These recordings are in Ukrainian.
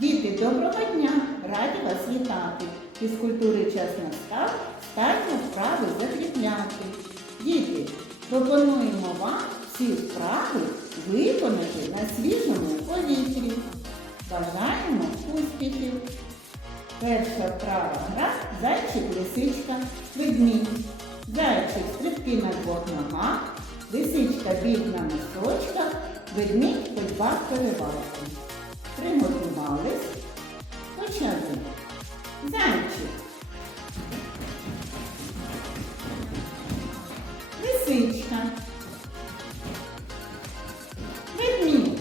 Діти, доброго дня! Раді вас вітати! Фізкультури час настав, стартно вправи закріпляти. Діти, пропонуємо вам всі вправи виконати на свіжому повітрі. Бажаємо успіхів! Перша вправа гра зайчик, лисичка, ведмідь. Зайчик стрибки на двох ногах, лисичка біг на носочках, ведмідь ходьба в перевалку. Приготувались. Почали. Зайчик. Лисичка. Ведмідь.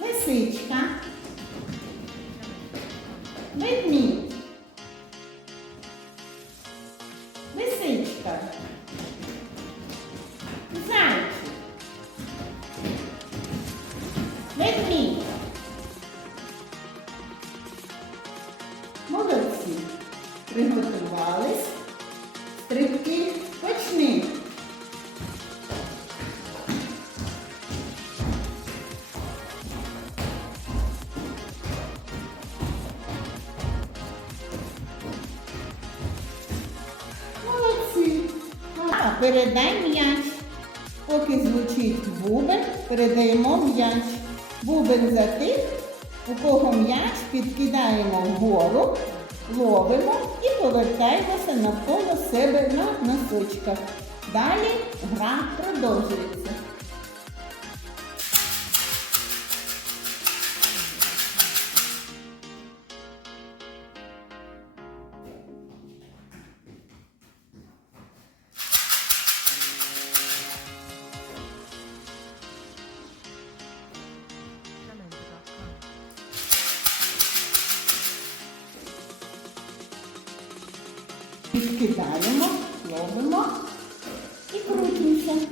Лисичка. Ведмідь. Ведмідь. Молодці. Приготувались. Стрибки почни. Молодці. А, передай м'яч. Поки звучить бубен, передаємо м'яч. Бубен за тих, у кого м'яч підкидаємо вгору, ловимо і повертаємося навколо себе на носочках. Далі гра продовжується. Підкидаємо, ловимо і крутимося.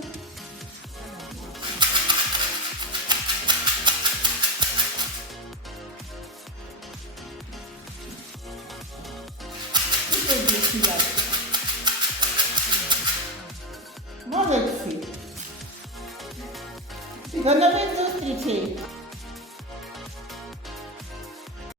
І тоді сміяти. Молодці. До нових зустрічей!